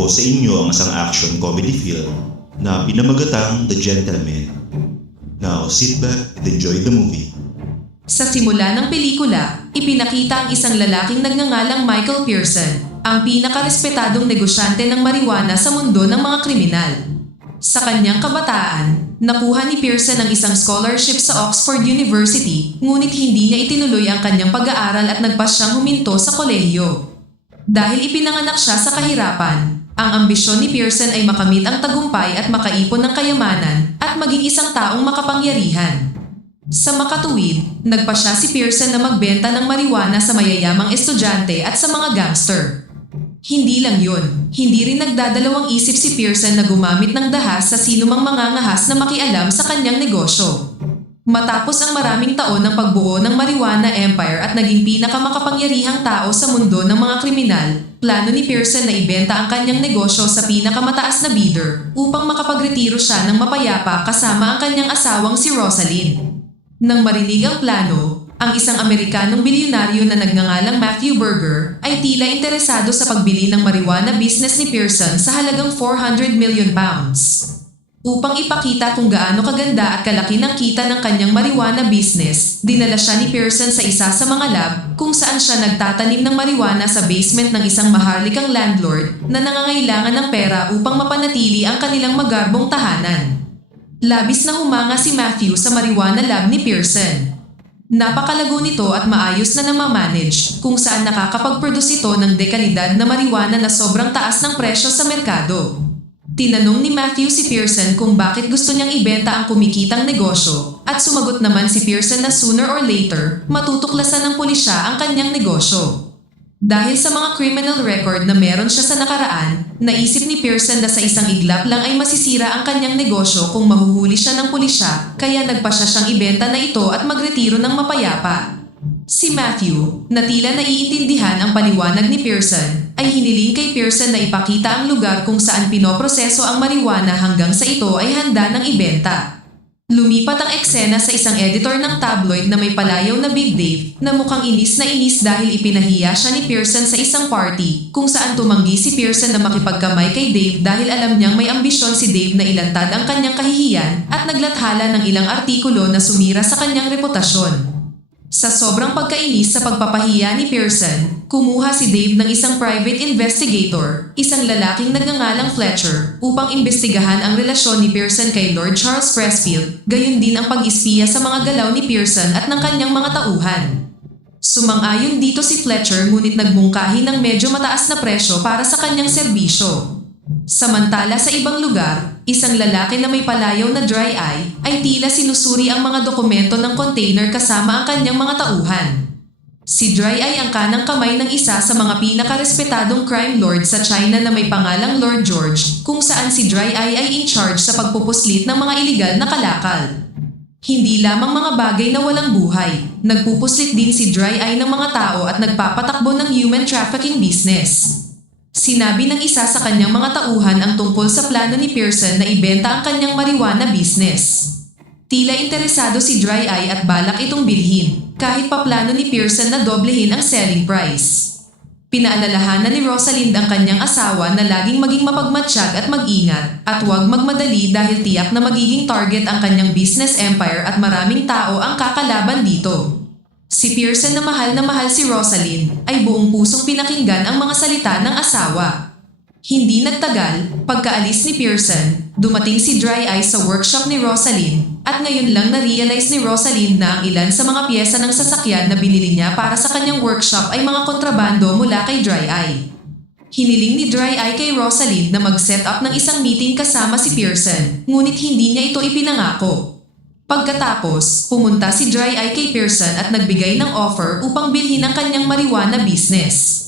ko sa inyo ang isang action comedy film na pinamagatang The Gentleman. Now, sit back and enjoy the movie. Sa simula ng pelikula, ipinakita ang isang lalaking nagngangalang Michael Pearson, ang pinakarespetadong negosyante ng marijuana sa mundo ng mga kriminal. Sa kanyang kabataan, nakuha ni Pearson ang isang scholarship sa Oxford University, ngunit hindi niya itinuloy ang kanyang pag-aaral at nagpas siyang huminto sa kolehiyo. Dahil ipinanganak siya sa kahirapan, ang ambisyon ni Pearson ay makamit ang tagumpay at makaipon ng kayamanan at maging isang taong makapangyarihan. Sa makatuwid, nagpa siya si Pearson na magbenta ng marijuana sa mayayamang estudyante at sa mga gangster. Hindi lang yun, hindi rin nagdadalawang isip si Pearson na gumamit ng dahas sa sinumang mangangahas na makialam sa kanyang negosyo. Matapos ang maraming taon ng pagbuo ng marijuana empire at naging pinakamakapangyarihang tao sa mundo ng mga kriminal, plano ni Pearson na ibenta ang kanyang negosyo sa pinakamataas na bidder upang makapagretiro siya ng mapayapa kasama ang kanyang asawang si Rosalind. Nang marinig ang plano, ang isang Amerikanong bilyonaryo na nagngangalang Matthew Berger ay tila interesado sa pagbili ng marijuana business ni Pearson sa halagang 400 million pounds. Upang ipakita kung gaano kaganda at kalaki ng kita ng kanyang marijuana business, dinala siya ni Pearson sa isa sa mga lab kung saan siya nagtatanim ng marijuana sa basement ng isang maharlikang landlord na nangangailangan ng pera upang mapanatili ang kanilang magarbong tahanan. Labis na humanga si Matthew sa marijuana lab ni Pearson. Napakalago nito at maayos na namamanage kung saan nakakapag-produce ito ng dekalidad na marijuana na sobrang taas ng presyo sa merkado. Tinanong ni Matthew si Pearson kung bakit gusto niyang ibenta ang kumikitang negosyo at sumagot naman si Pearson na sooner or later matutuklasan ng pulisya ang kanyang negosyo. Dahil sa mga criminal record na meron siya sa nakaraan, naisip ni Pearson na sa isang iglap lang ay masisira ang kanyang negosyo kung mahuhuli siya ng pulisya, kaya nagpa siya siyang ibenta na ito at magretiro ng mapayapa. Si Matthew, na tila naiintindihan ang paliwanag ni Pearson, ay hiniling kay Pearson na ipakita ang lugar kung saan pinoproseso ang marijuana hanggang sa ito ay handa ng ibenta. Lumipat ang eksena sa isang editor ng tabloid na may palayaw na Big Dave na mukhang inis na inis dahil ipinahiya siya ni Pearson sa isang party kung saan tumanggi si Pearson na makipagkamay kay Dave dahil alam niyang may ambisyon si Dave na ilantad ang kanyang kahihiyan at naglathala ng ilang artikulo na sumira sa kanyang reputasyon. Sa sobrang pagkainis sa pagpapahiya ni Pearson, kumuha si Dave ng isang private investigator, isang lalaking nagngangalang Fletcher, upang imbestigahan ang relasyon ni Pearson kay Lord Charles Pressfield, gayon din ang pag-ispiya sa mga galaw ni Pearson at ng kanyang mga tauhan. Sumang-ayon dito si Fletcher ngunit nagmungkahi ng medyo mataas na presyo para sa kanyang serbisyo. Samantala sa ibang lugar, isang lalaki na may palayaw na dry eye ay tila sinusuri ang mga dokumento ng container kasama ang kanyang mga tauhan. Si Dry Eye ang kanang kamay ng isa sa mga pinakarespetadong crime lord sa China na may pangalang Lord George, kung saan si Dry Eye ay in charge sa pagpupuslit ng mga iligal na kalakal. Hindi lamang mga bagay na walang buhay, nagpupuslit din si Dry Eye ng mga tao at nagpapatakbo ng human trafficking business. Sinabi ng isa sa kanyang mga tauhan ang tungkol sa plano ni Pearson na ibenta ang kanyang marijuana business. Tila interesado si Dry Eye at balak itong bilhin, kahit pa plano ni Pearson na doblehin ang selling price. Pinaalalahanan ni Rosalind ang kanyang asawa na laging maging mapagmatsyag at mag-ingat at huwag magmadali dahil tiyak na magiging target ang kanyang business empire at maraming tao ang kakalaban dito. Si Pearson na mahal si Rosalind ay buong pusong pinakinggan ang mga salita ng asawa. Hindi nagtagal, pagkaalis ni Pearson, dumating si Dry Eye sa workshop ni Rosalind at ngayon lang na-realize ni Rosalind na ang ilan sa mga piyesa ng sasakyan na binili niya para sa kanyang workshop ay mga kontrabando mula kay Dry Eye. Hiniling ni Dry Eye kay Rosalind na mag-set up ng isang meeting kasama si Pearson, ngunit hindi niya ito ipinangako. Pagkatapos, pumunta si Dry Eye kay Pearson at nagbigay ng offer upang bilhin ang kanyang marijuana business.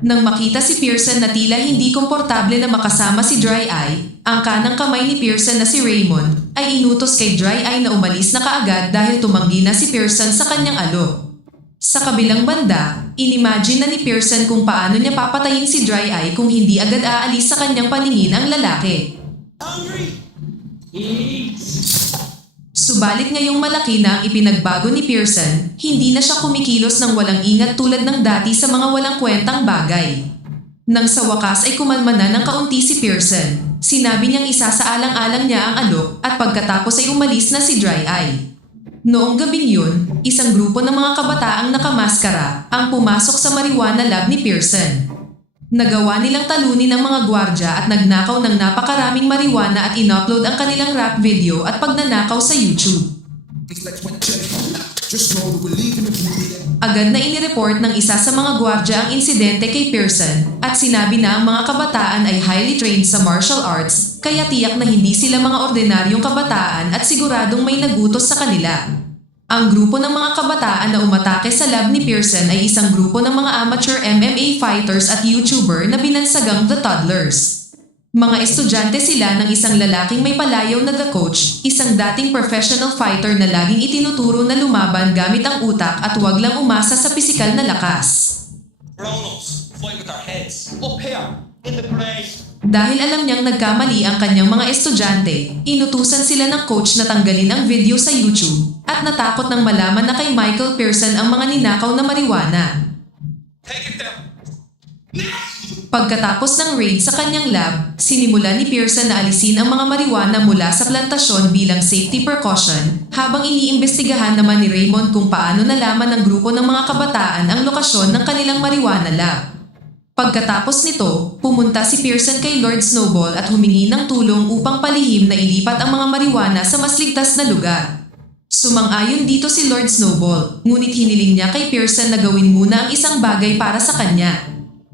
Nang makita si Pearson na tila hindi komportable na makasama si Dry Eye, ang kanang kamay ni Pearson na si Raymond ay inutos kay Dry Eye na umalis na kaagad dahil tumanggi na si Pearson sa kanyang alok. Sa kabilang banda, inimagine na ni Pearson kung paano niya papatayin si Dry Eye kung hindi agad aalis sa kanyang paningin ang lalaki. Hungry! Eat! Subalit ngayong malaki na ang ipinagbago ni Pearson, hindi na siya kumikilos ng walang ingat tulad ng dati sa mga walang kwentang bagay. Nang sa wakas ay kumalma na ng kaunti si Pearson, sinabi niyang isasaalang-alang niya ang alok at pagkatapos ay umalis na si Dry Eye. Noong gabing yun, isang grupo ng mga kabataang nakamaskara ang pumasok sa marijuana lab ni Pearson. Nagawa nilang talunin ang mga gwardya at nagnakaw ng napakaraming marijuana at in-upload ang kanilang rap video at pagnanakaw sa YouTube. Agad na inireport ng isa sa mga gwardya ang insidente kay Pearson at sinabi na ang mga kabataan ay highly trained sa martial arts kaya tiyak na hindi sila mga ordinaryong kabataan at siguradong may nagutos sa kanila. Ang grupo ng mga kabataan na umatake sa lab ni Pearson ay isang grupo ng mga amateur MMA fighters at YouTuber na binansagang The Toddlers. Mga estudyante sila ng isang lalaking may palayaw na The Coach, isang dating professional fighter na laging itinuturo na lumaban gamit ang utak at huwag lang umasa sa pisikal na lakas. Ronalds, fight with our heads. Up here, in the place. Dahil alam niyang nagkamali ang kanyang mga estudyante, inutusan sila ng coach na tanggalin ang video sa YouTube at natakot nang malaman na kay Michael Pearson ang mga ninakaw na marijuana. Take it down. Pagkatapos ng raid sa kanyang lab, sinimula ni Pearson na alisin ang mga marijuana mula sa plantasyon bilang safety precaution, habang iniimbestigahan naman ni Raymond kung paano nalaman ng grupo ng mga kabataan ang lokasyon ng kanilang marijuana lab. Pagkatapos nito, pumunta si Pearson kay Lord Snowball at humingi ng tulong upang palihim na ilipat ang mga marijuana sa mas ligtas na lugar. Sumang-ayon dito si Lord Snowball, ngunit hiniling niya kay Pearson na gawin muna ang isang bagay para sa kanya.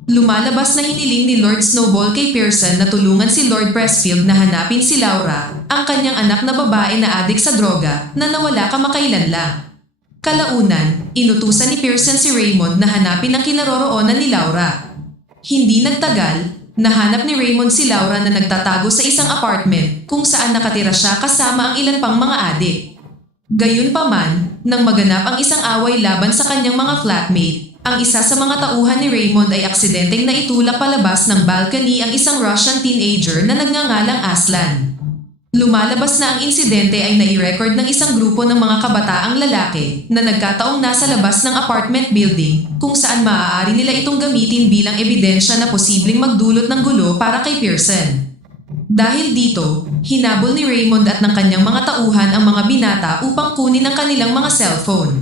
Lumalabas na hiniling ni Lord Snowball kay Pearson na tulungan si Lord Pressfield na hanapin si Laura, ang kanyang anak na babae na adik sa droga na nawala kamakailan lang. Kalaunan, inutusan ni Pearson si Raymond na hanapin ang kinaroroonan ni Laura. Hindi nagtagal, nahanap ni Raymond si Laura na nagtatago sa isang apartment kung saan nakatira siya kasama ang ilan pang mga adik. Gayunpaman, nang maganap ang isang away laban sa kanyang mga flatmate, ang isa sa mga tauhan ni Raymond ay aksidenteng naitulak palabas ng balcony ang isang Russian teenager na nagngangalang Aslan. Lumalabas na ang insidente ay nai-record ng isang grupo ng mga kabataang lalaki na nagkataong nasa labas ng apartment building kung saan maaari nila itong gamitin bilang ebidensya na posibleng magdulot ng gulo para kay Pearson. Dahil dito, hinabol ni Raymond at ng kanyang mga tauhan ang mga binata upang kunin ang kanilang mga cellphone.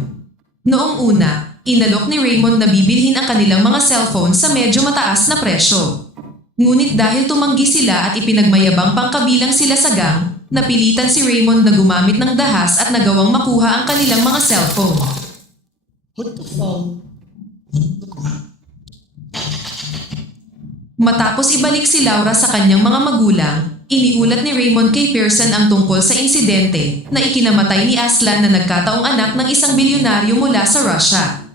Noong una, inalok ni Raymond na bibilhin ang kanilang mga cellphone sa medyo mataas na presyo. Ngunit dahil tumanggi sila at ipinagmayabang pangkabilang sila sa gang, napilitan si Raymond na gumamit ng dahas at nagawang makuha ang kanilang mga cellphone. What the fuck? Matapos ibalik si Laura sa kanyang mga magulang, iniulat ni Raymond kay Pearson ang tungkol sa insidente na ikinamatay ni Aslan na nagkataong anak ng isang bilyonaryo mula sa Russia.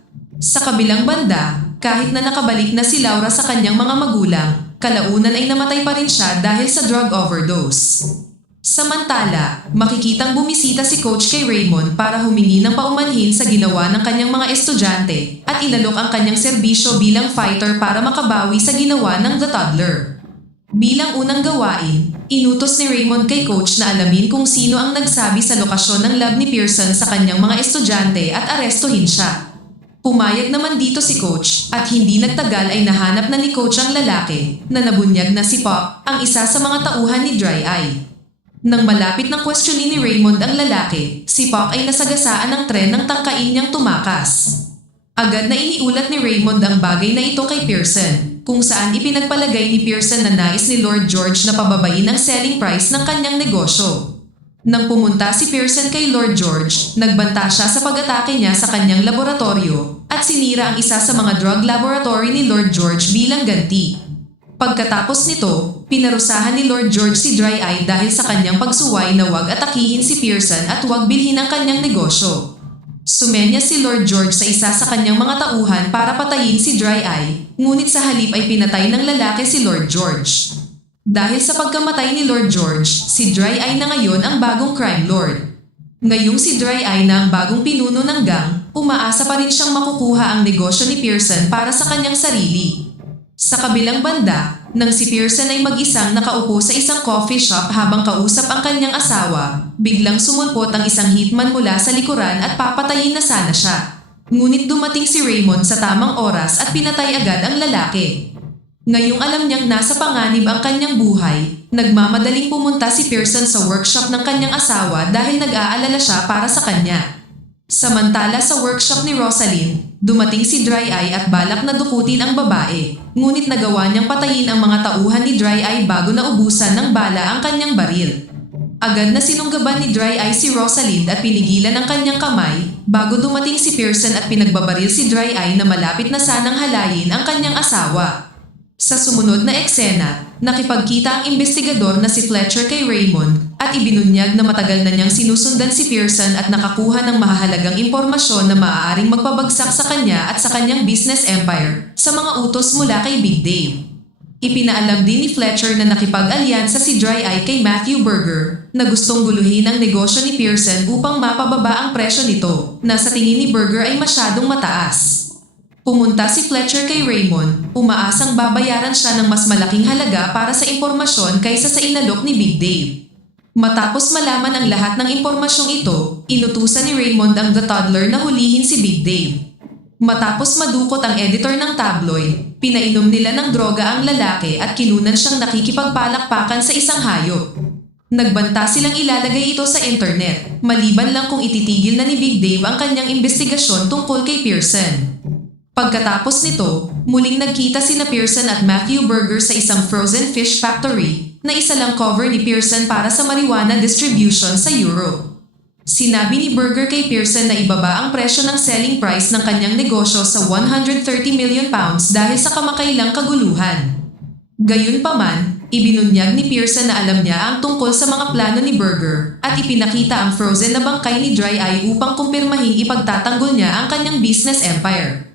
Sa kabilang banda, kahit na nakabalik na si Laura sa kanyang mga magulang, kalaunan ay namatay pa rin siya dahil sa drug overdose. Samantala, makikitang bumisita si Coach kay Raymond para humingi ng paumanhin sa ginawa ng kanyang mga estudyante at inalok ang kanyang serbisyo bilang fighter para makabawi sa ginawa ng The Toddler. Bilang unang gawain, inutos ni Raymond kay Coach na alamin kung sino ang nagsabi sa lokasyon ng lab ni Pearson sa kanyang mga estudyante at arestuhin siya. Pumayag naman dito si Coach at hindi nagtagal ay nahanap na ni Coach ang lalaki na nabunyag na si Pop, ang isa sa mga tauhan ni Dry Eye. Nang malapit ng questionin ni Raymond ang lalaki, si Pop ay nasagasaan ng tren ng tangkain niyang tumakas. Agad na iniulat ni Raymond ang bagay na ito kay Pearson, kung saan ipinagpalagay ni Pearson na nais ni Lord George na pababain ang selling price ng kanyang negosyo. Nang pumunta si Pearson kay Lord George, nagbanta siya sa pag-atake niya sa kanyang laboratorio at sinira ang isa sa mga drug laboratory ni Lord George bilang ganti. Pagkatapos nito, pinarusahan ni Lord George si Dry Eye dahil sa kanyang pagsuway na huwag atakihin si Pearson at huwag bilhin ang kanyang negosyo. Sumenya si Lord George sa isa sa kanyang mga tauhan para patayin si Dry Eye, ngunit sa halip ay pinatay ng lalaki si Lord George. Dahil sa pagkamatay ni Lord George, si Dry Eye na ngayon ang bagong crime lord. Ngayong si Dry Eye na ang bagong pinuno ng gang, umaasa pa rin siyang makukuha ang negosyo ni Pearson para sa kanyang sarili. Sa kabilang banda, nang si Pearson ay mag-isang nakaupo sa isang coffee shop habang kausap ang kanyang asawa, biglang sumulpot ang isang hitman mula sa likuran at papatayin na sana siya. Ngunit dumating si Raymond sa tamang oras at pinatay agad ang lalaki. Ngayong alam niyang nasa panganib ang kanyang buhay, nagmamadaling pumunta si Pearson sa workshop ng kanyang asawa dahil nag-aalala siya para sa kanya. Samantala sa workshop ni Rosalind, dumating si Dry Eye at balak na dukutin ang babae. Ngunit nagawa niyang patayin ang mga tauhan ni Dry Eye bago na ubusan ng bala ang kanyang baril. Agad na sinunggaban ni Dry Eye si Rosalind at pinigilan ang kanyang kamay bago dumating si Pearson at pinagbabaril si Dry Eye na malapit na sanang halayin ang kanyang asawa. Sa sumunod na eksena, nakipagkita ang investigador na si Fletcher kay Raymond at ibinunyag na matagal na niyang sinusundan si Pearson at nakakuha ng mahahalagang impormasyon na maaaring magpabagsak sa kanya at sa kanyang business empire sa mga utos mula kay Big Dave. Ipinaalam din ni Fletcher na nakipag-alyansa si Dry Eye kay Matthew Berger na gustong guluhin ang negosyo ni Pearson upang mapababa ang presyo nito na sa tingin ni Berger ay masyadong mataas. Pumunta si Fletcher kay Raymond, umaasang babayaran siya ng mas malaking halaga para sa impormasyon kaysa sa inalok ni Big Dave. Matapos malaman ang lahat ng impormasyong ito, inutusan ni Raymond ang The Toddler na hulihin si Big Dave. Matapos madukot ang editor ng tabloid, pinainom nila ng droga ang lalaki at kinunan siyang nakikipagpalakpakan sa isang hayop. Nagbanta silang ilalagay ito sa internet, maliban lang kung ititigil na ni Big Dave ang kanyang investigasyon tungkol kay Pearson. Pagkatapos nito, muling nagkita sina Pearson at Matthew Berger sa isang frozen fish factory na isa lang cover ni Pearson para sa marijuana distribution sa Europe. Sinabi ni Berger kay Pearson na ibaba ang presyo ng selling price ng kanyang negosyo sa 130 million pounds dahil sa kamakailang kaguluhan. Gayunpaman, ibinunyag ni Pearson na alam niya ang tungkol sa mga plano ni Berger at ipinakita ang frozen na bangkay ni Dry Eye upang kumpirmahing ipagtatanggol niya ang kanyang business empire.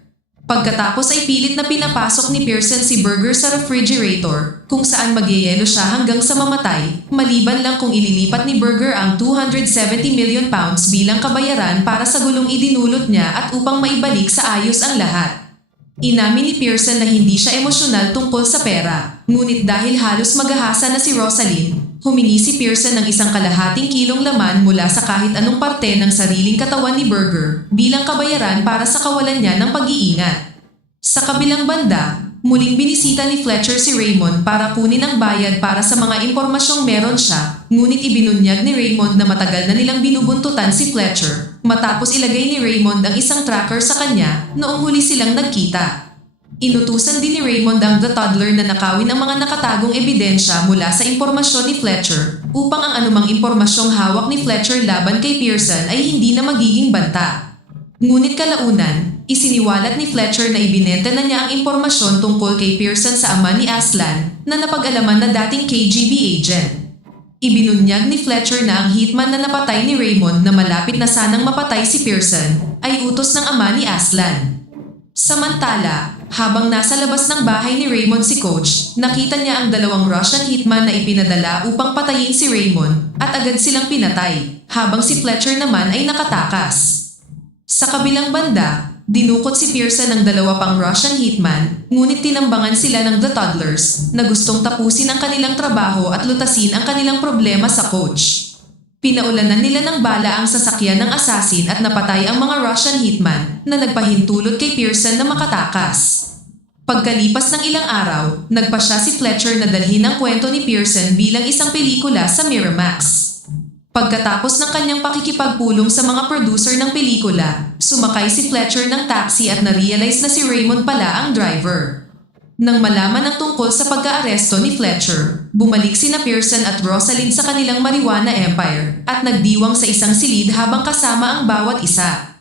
Pagkatapos ay pilit na pinapasok ni Pearson si Berger sa refrigerator kung saan magyayelo siya hanggang sa mamatay, maliban lang kung ililipat ni Berger ang 270 million pounds bilang kabayaran para sa gulong idinulot niya at upang maibalik sa ayos ang lahat. Inamin ni Pearson na hindi siya emosyonal tungkol sa pera, ngunit dahil halos maghahasa na si Rosalind, humingi si Pearson ng 1 kalahating kilong laman mula sa kahit anong parte ng sariling katawan ni Berger bilang kabayaran para sa kawalan niya ng pag-iingat. Sa kabilang banda, muling binisita ni Fletcher si Raymond para kunin ang bayad para sa mga impormasyong meron siya, ngunit ibinunyag ni Raymond na matagal na nilang binubuntutan si Fletcher matapos ilagay ni Raymond ang isang tracker sa kanya noong huli silang nagkita. Inutusan din ni Raymond ang The Toddler na nakawin ang mga nakatagong ebidensya mula sa impormasyon ni Fletcher upang ang anumang impormasyong hawak ni Fletcher laban kay Pearson ay hindi na magiging banta. Ngunit kalaunan, isiniwalat ni Fletcher na ibinenta na niya ang impormasyon tungkol kay Pearson sa ama ni Aslan na napag-alaman na dating KGB agent. Ibinunyag ni Fletcher na ang hitman na napatay ni Raymond na malapit na sanang mapatay si Pearson ay utos ng ama ni Aslan. Samantala, habang nasa labas ng bahay ni Raymond si Coach, nakita niya ang 2 Russian hitman na ipinadala upang patayin si Raymond at agad silang pinatay, habang si Fletcher naman ay nakatakas. Sa kabilang banda, dinukot si Pearson ng 2 pang Russian hitman, ngunit tinambangan sila ng The Toddlers na gustong tapusin ang kanilang trabaho at lutasin ang kanilang problema sa Coach. Pinaulanan nila ng bala ang sasakyan ng assassin at napatay ang mga Russian hitman na nagpahintulot kay Pearson na makatakas. Pagkalipas ng ilang araw, nagpasya si Fletcher na dalhin ang kwento ni Pearson bilang isang pelikula sa Miramax. Pagkatapos ng kanyang pakikipagpulong sa mga producer ng pelikula, sumakay si Fletcher ng taxi at na-realize na si Raymond pala ang driver. Nang malaman ang tungkol sa pagka-aresto ni Fletcher, bumalik sina Pearson at Rosalind sa kanilang marijuana empire at nagdiwang sa isang silid habang kasama ang bawat isa.